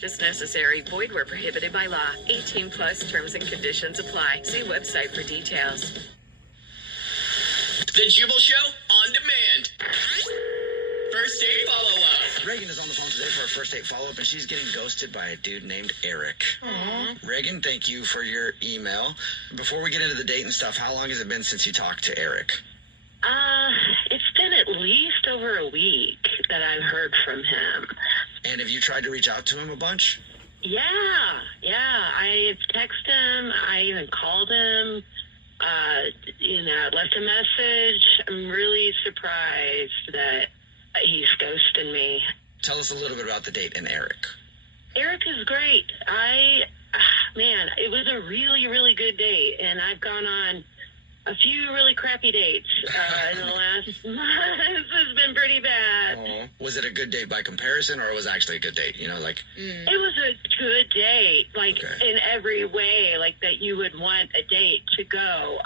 Just necessary. Void where prohibited by law. 18 plus terms and conditions apply. See website for details. The Jubal Show on demand. First date follow-up. Reagan is on the phone today for a first date follow-up, and she's getting ghosted by a dude named Eric. Aww. Reagan, thank you for your email. Before we get into the date and stuff, how long has it been since you talked to Eric? It's been at least over a week that I've heard from him. And have you tried to reach out to him a bunch? Yeah. I texted him. I even called him. Left a message. I'm really surprised that he's ghosting me. Tell us a little bit about the date and Eric. Eric is great. It was a really, really good date, and I've gone on a few really crappy dates in the last month. It's been pretty bad. Aww. Was it a good date by comparison, or was it actually a good date? It was a good date, in every way, that you would want a date to go.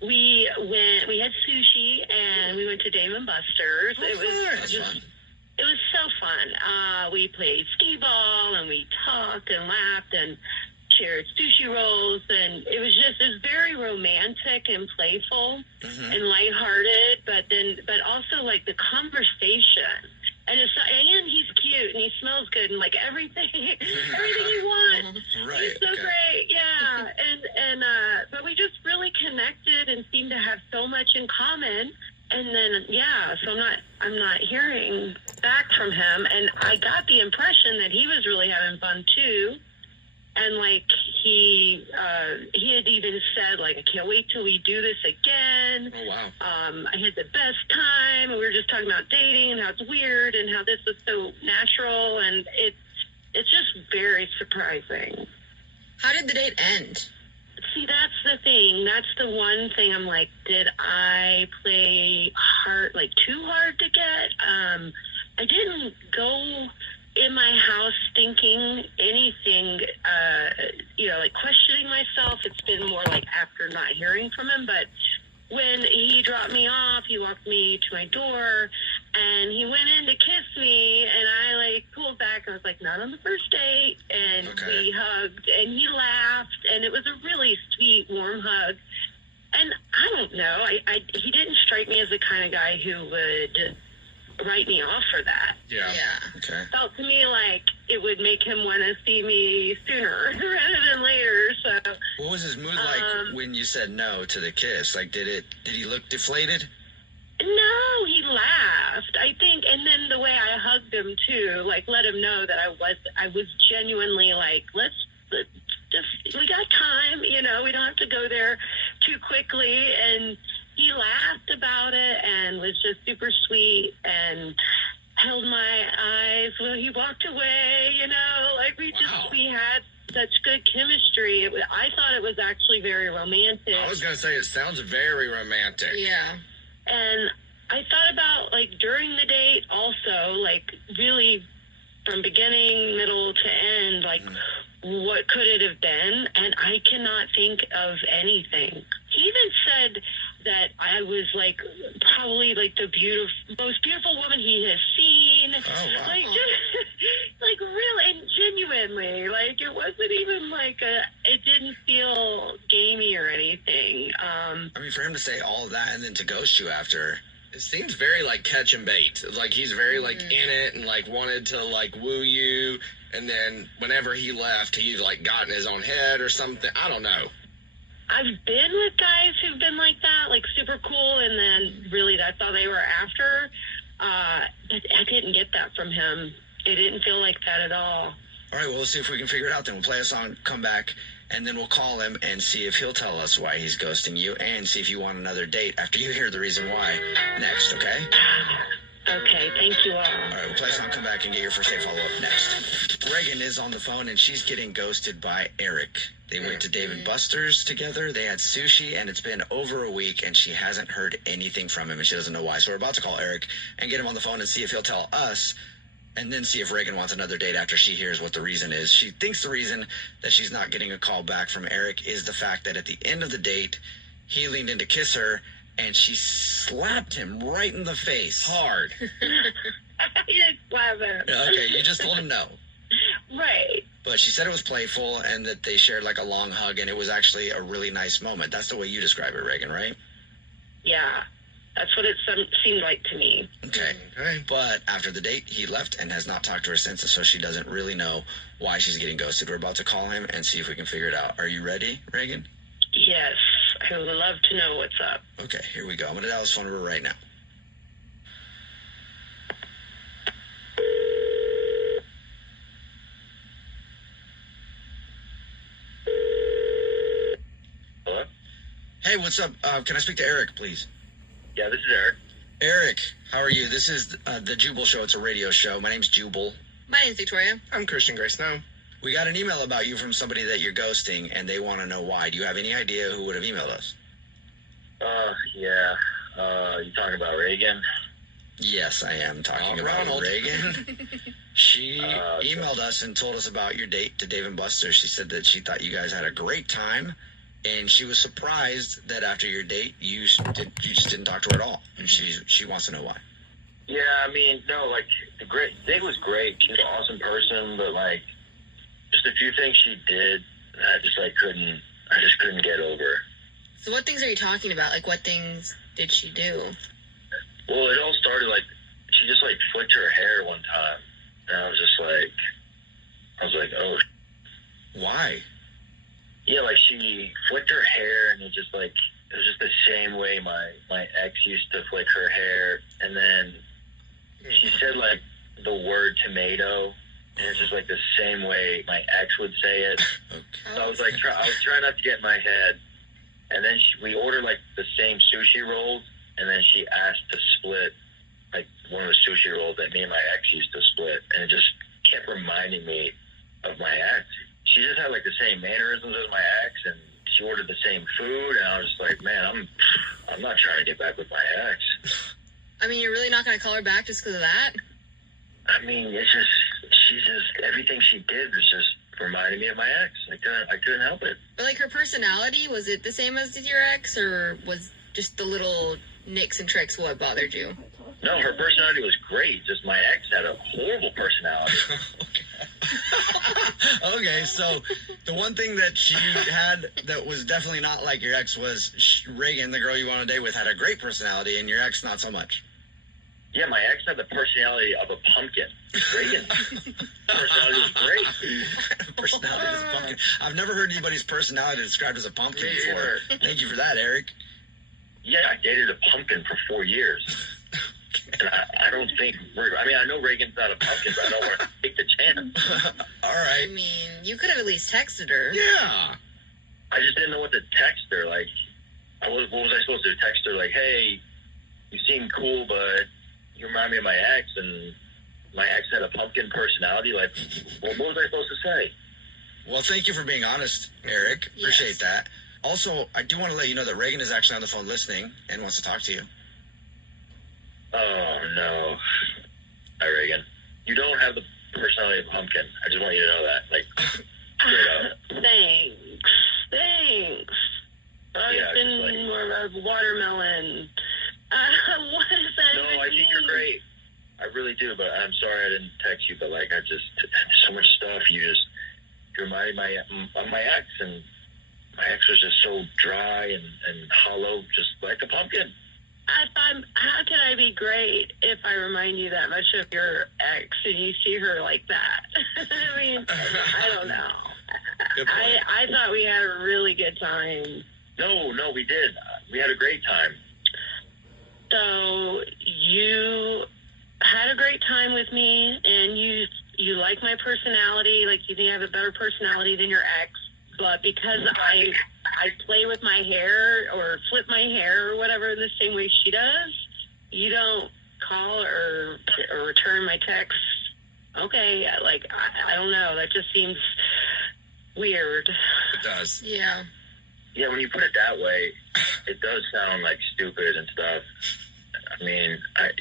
We had sushi, and we went to Dave & Buster's. It was so fun. We played skee ball, and we talked and laughed and shared sushi rolls, and it was very romantic and playful and lighthearted, but also the conversation. And he's cute and he smells good and everything you want. Right. He's so great, yeah. But we just really connected and seemed to have so much in common. And then so I'm not hearing back from him. And I got the impression that he was really having fun too. And he had even said I can't wait till we do this again. Oh wow. I had the best time, and we were just talking about dating and how it's weird and how this is so natural, and it's just very surprising. How did the date end? See, that's the thing. That's the one thing I'm did I play hard, too hard to get? I didn't go in my house thinking anything, questioning myself. It's been more after not hearing from him, but when he dropped me off, he walked me to my door, and he went in to kiss me, and I pulled back. I was not on the first date, and we hugged, and he laughed, and it was a really sweet, warm hug. And I don't know, he didn't strike me as the kind of guy who would write me off for that. Yeah. Okay. Felt to me it would make him want to see me sooner rather than later. So what was his mood like when you said no to the kiss? Did he look deflated? No, he laughed, I think, and then the way I hugged him too, let him know that I was genuinely we got time, we don't have to go there too quickly. And he laughed about it and was just super sweet and held my eyes when he walked away, we had such good chemistry. I thought it was actually very romantic. I was going to say, it sounds very romantic. Yeah. And I thought about, during the date also, really from beginning, middle to end, what could it have been? And I cannot think of anything. He even said that I was probably the most beautiful woman he has seen. Oh wow. Really and genuinely. It wasn't even it didn't feel gamey or anything. For him to say all of that and then to ghost you after. It seems very catch and bait. He's very in it and wanted to woo you, and then whenever he left, he's got in his own head or something. I don't know. I've been with guys who've been like that, super cool, and then really that's all they were after. But I didn't get that from him. It didn't feel like that at all. All right, well, let's see if we can figure it out then. We'll play a song, come back, and then we'll call him and see if he'll tell us why he's ghosting you and see if you want another date after you hear the reason why next, okay? Okay, thank you all. All right, we'll play a song, come back, and get your first date follow-up next. Reagan is on the phone, and she's getting ghosted by Eric. They went to Dave & Buster's together. They had sushi, and it's been over a week, and she hasn't heard anything from him, and she doesn't know why. So we're about to call Eric and get him on the phone and see if he'll tell us, and then see if Reagan wants another date after she hears what the reason is. She thinks the reason that she's not getting a call back from Eric is the fact that at the end of the date, he leaned in to kiss her, and she slapped him right in the face hard. I didn't slap him. Okay, you just told him no. But she said it was playful and that they shared like a long hug, and it was actually a really nice moment. That's the way you describe it, Reagan, right? Yeah, that's what it seemed like to me. Okay. But after the date, he left and has not talked to her since, so she doesn't really know why she's getting ghosted. We're about to call him and see if we can figure it out. Are you ready, Reagan? Yes, I would love to know what's up. Okay, here we go. I'm going to dial his phone number right now. Hello? Hey, what's up? Can I speak to Eric, please? Yeah, this is Eric. Eric, how are you? This is the Jubal Show. It's a radio show. My name's Jubal. My name's Victoria. I'm Christian Gray Snow. We got an email about you from somebody that you're ghosting, and they want to know why. Do you have any idea who would have emailed us? Yeah. You talking about Reagan? Yes, I am talking about Ronald. Reagan. She Okay. emailed us and told us about your date to Dave & Buster's. She said that she thought you guys had a great time, and she was surprised that after your date, you just didn't talk to her at all. And she wants to know why. Yeah, I mean, no, like, Dave was great. She's an awesome person, but, like, just a few things she did, I just couldn't get over. So what things are you talking about? Like, what things did she do? Well, it all started, like, she just, like, flicked her hair one time, and I was like, oh, Why? yeah, like, she flicked her hair, and it was just the same way my ex used to flick her hair, and then she said, like, the word tomato, and it's just, like, the same way my ex would say it. Okay. So I was, like, I was trying not to get in my head, and then we ordered, like, the same sushi rolls, and then she asked to split, like, one of the sushi rolls that me and my ex used to split, and it just kept reminding me of my ex. She just had, like, the same mannerisms as my ex, and she ordered the same food, and I was just like, man, I'm not trying to get back with my ex. I mean, you're really not going to call her back just because of that? I mean, everything she did was just reminding me of my ex. I couldn't help it. But, like, her personality, was it the same as your ex, or was just the little nicks and tricks what bothered you? No, her personality was great. Just my ex had a horrible personality. Okay, so the one thing that she had that was definitely not like your ex was Reagan, the girl you want to date with, had a great personality, and your ex not so much. Yeah, my ex had the personality of a pumpkin. Reagan's personality was great. Personality is a pumpkin. I've never heard anybody's personality described as a pumpkin Me before. either. Thank you for that, Eric. Yeah, I dated a pumpkin for 4 years. And I don't think I know Reagan's not a pumpkin, but I don't want to take the chance. All I right. mean, you could have at least texted her. Yeah. I just didn't know what to text her. Like, what was I supposed to text her? Like, hey, you seem cool, but you remind me of my ex, and my ex had a pumpkin personality. Like, what was I supposed to say? Well, thank you for being honest, Eric. Yes. Appreciate that. Also, I do want to let you know that Reagan is actually on the phone listening and wants to talk to you. Oh, no. Hi, Reagan. You don't have the personality of a pumpkin. I just want you to know that. Like, straight up. Thanks. I've Yeah, been just like- more of a watermelon. What does that No, even I think mean? you're great. I really do, but I'm sorry I didn't text you. But, like, so much stuff. You reminded me of my ex, and my ex was just so dry and hollow, just like a pumpkin. How can I be great if I remind you that much of your ex and you see her like that? I mean, I don't know. Good point. I thought we had a really good time. No, we did. We had a great time. So you had a great time with me, and you like my personality, like you think I have a better personality than your ex, but because I play with my hair or flip my hair or whatever in the same way she does, you don't call or return my text. Okay, like I don't know, that just seems weird. It does. Yeah. Yeah, when you put it that way, it does sound like stupid and stuff. I mean, I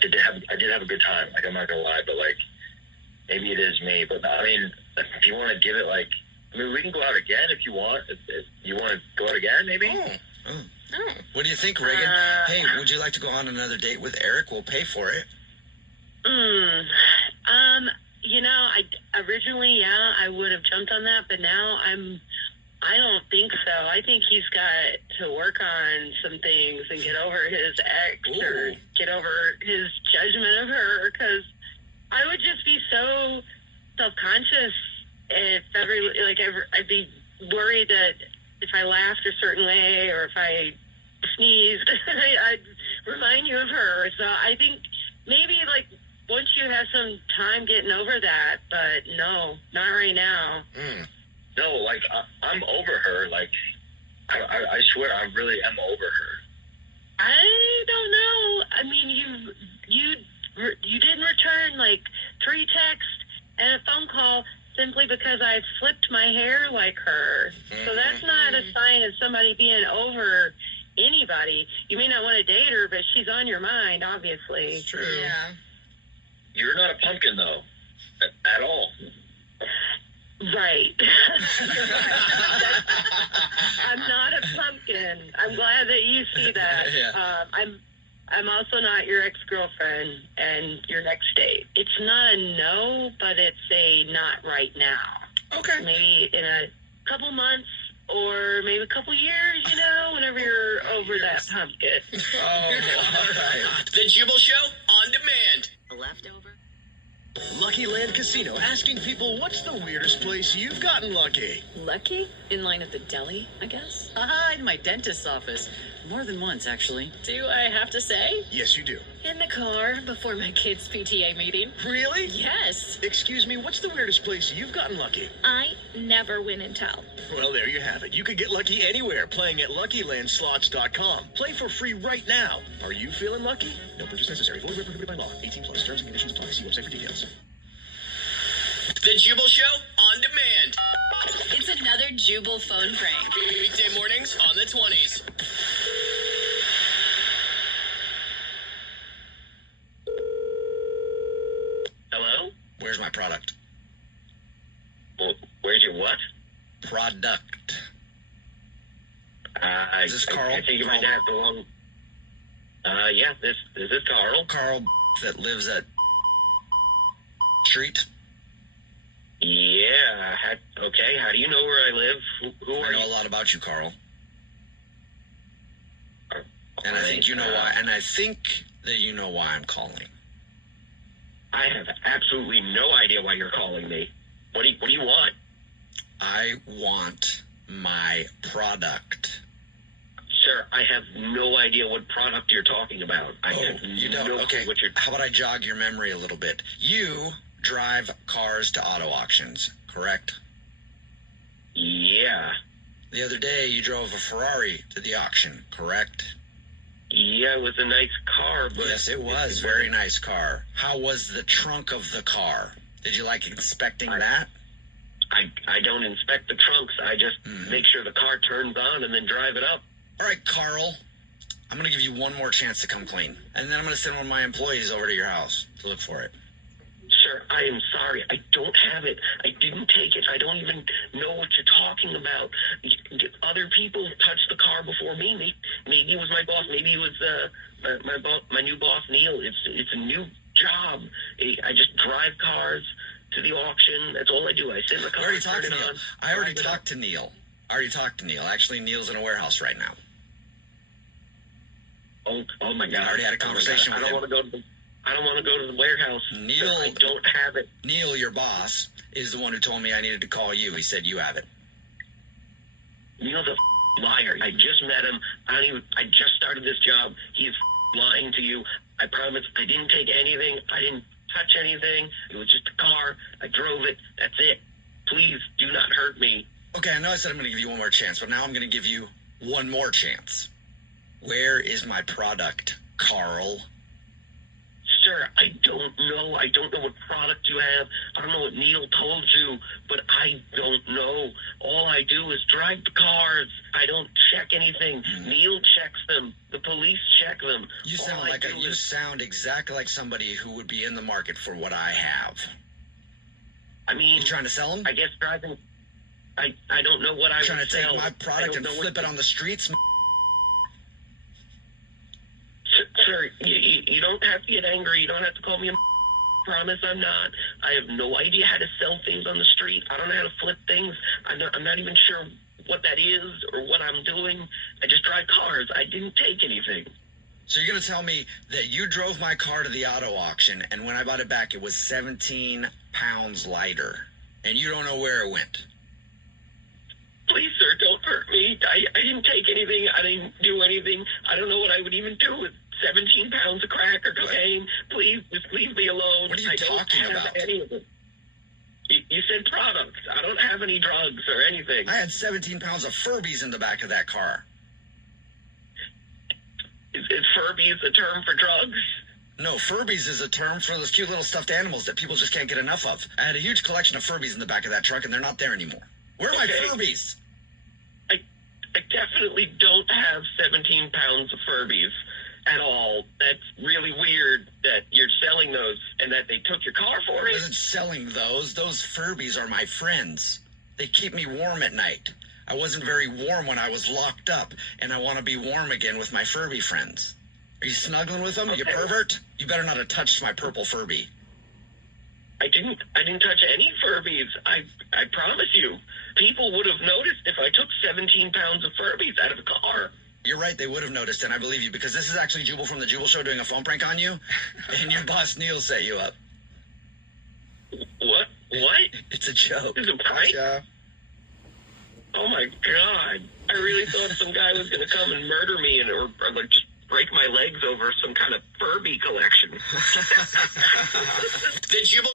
did have a good time. Like, I'm not gonna lie, but like, maybe it is me. But I mean, if you want to give it, like, I mean, we can go out again if you want. If you want to go out again, maybe. Oh. What do you think, Reagan? Hey, would you like to go on another date with Eric? We'll pay for it. You know, Originally, yeah, I would have jumped on that, but now I don't think so. I think he's got to work on some things and get over his ex or get over his judgment of her, because I would just be so self-conscious if I'd be worried that if I laughed a certain way or if I sneezed, I'd remind you of her. So I think maybe like once you have some time getting over that, but no, not right now. No, like I'm over her. Like I swear, I really am over her. I don't know. I mean, you didn't return like 3 texts and a phone call simply because I flipped my hair like her. So that's not a sign of somebody being over anybody. You may not want to date her, but she's on your mind, obviously. It's true. Yeah. You're not a pumpkin, though, at all. Right. I'm not a pumpkin. I'm glad that you see that. Yeah. I'm also not your ex-girlfriend and your next date. It's not a no, but it's a not right now. Okay. Maybe in a couple months or maybe a couple years, whenever you're over that pumpkin. Oh, all right. The Jubal Show on demand. Leftover. Lucky Land Casino asking people, what's the weirdest place you've gotten lucky? Lucky? In line at the deli, I guess? Aha, in my dentist's office. More than once, actually. Do I have to say? Yes, you do. In the car before my kids' PTA meeting. Really? Yes. Excuse me, what's the weirdest place you've gotten lucky? I never win and tell. Well, there you have it. You can get lucky anywhere playing at LuckyLandSlots.com. Play for free right now. Are you feeling lucky? No purchase necessary. Void where prohibited by law. 18 plus. Terms and conditions apply. See website for details. The Jubal Show on demand. It's another Jubal phone prank. Weekday mornings on the 20s. Hello? Where's my product? Well, where's your what? Product. Is this Carl? I think you might have the wrong. Yeah, is this Carl? Carl that lives at Street. Yeah. Okay. How do you know where I live? Who I are know you? a lot about you, Carl. And I Alright, think you know why. And I think that you know why I'm calling. I have absolutely no idea why you're calling me. What do you want? I want my product. Sir, I have no idea what product you're talking about. I have You don't? no Okay. clue what you're. How about I jog your memory a little bit? You drive cars to auto auctions, correct? Yeah. The other day, you drove a Ferrari to the auction, correct? Yeah, it was a nice car, but Yes, it was. Very nice car. How was the trunk of the car? Did you like inspecting that? I don't inspect the trunks. I just make sure the car turns on and then drive it up. All right, Carl. I'm going to give you one more chance to come clean. And then I'm going to send one of my employees over to your house to look for it. Sir, I am sorry. I don't have it. I didn't take it. I don't even know what you're talking about. Other people touched the car before me. Maybe it was my boss. Maybe it was my new boss, Neil. It's a new job. I just drive cars to the auction. That's all I do. I sit in the car. I already talked to turn it Neil. on, I already drive it up. talked to Neil. Actually, Neil's in a warehouse right now. Oh my God! I already had a conversation I with don't him. want to go to the. I don't want to go to the warehouse. Neil- Sir, I don't have it. Neil, your boss, is the one who told me I needed to call you. He said you have it. Neil's a liar. I just met him. I just started this job. He's lying to you. I promise. I didn't take anything. I didn't touch anything. It was just a car. I drove it. That's it. Please do not hurt me. Okay, I know I said I'm going to give you one more chance, but now I'm going to give you one more chance. Where is my product, Carl? Sir, I don't know. I don't know what product you have. I don't know what Neil told you, but I don't know. All I do is drive the cars. I don't check anything. Neil checks them. The police check them. You All sound I like do you is- sound exactly like somebody who would be in the market for what I have. I mean, You trying to sell them? I guess driving. I don't know what I You trying would to take sell. my I product don't and know flip it on the streets? Sir, you don't have to get angry. You don't have to call me a. promise I'm not. I have no idea how to sell things on the street. I don't know how to flip things. I'm not even sure what that is or what I'm doing. I just drive cars. I didn't take anything. So you're going to tell me that you drove my car to the auto auction, and when I bought it back, it was 17 pounds lighter, and you don't know where it went? Please, sir, don't hurt me. I didn't take anything. I didn't do anything. I don't know what I would even do with 17 pounds of crack or cocaine. Please, just leave me alone. What are you talking I don't have about? any of it. You said products. I don't have any drugs or anything. I had 17 pounds of Furbies in the back of that car. Is Furbies a term for drugs? No, Furbies is a term for those cute little stuffed animals that people just can't get enough of. I had a huge collection of Furbies in the back of that truck, and they're not there anymore. Where are my Furbies? I definitely don't have 17 pounds of Furbies at all. That's really weird that you're selling those and that they took your car for I it. wasn't selling those. Those Furbies are my friends. They keep me warm at night. I wasn't very warm when I was locked up, and I want to be warm again with my Furby friends. Are you snuggling with them, you pervert? You better not have touched my purple Furby. I didn't touch any Furbies. I promise you. People would have noticed if I took 17 pounds of Furbies out of a car. You're right, they would have noticed, and I believe you, because this is actually Jubal from the Jubal Show doing a phone prank on you, and your boss Neil set you up. What? It's a joke. This is a prank? Yeah. Oh my God. I really thought some guy was going to come and murder me or like just break my legs over some kind of Furby collection. The Jubal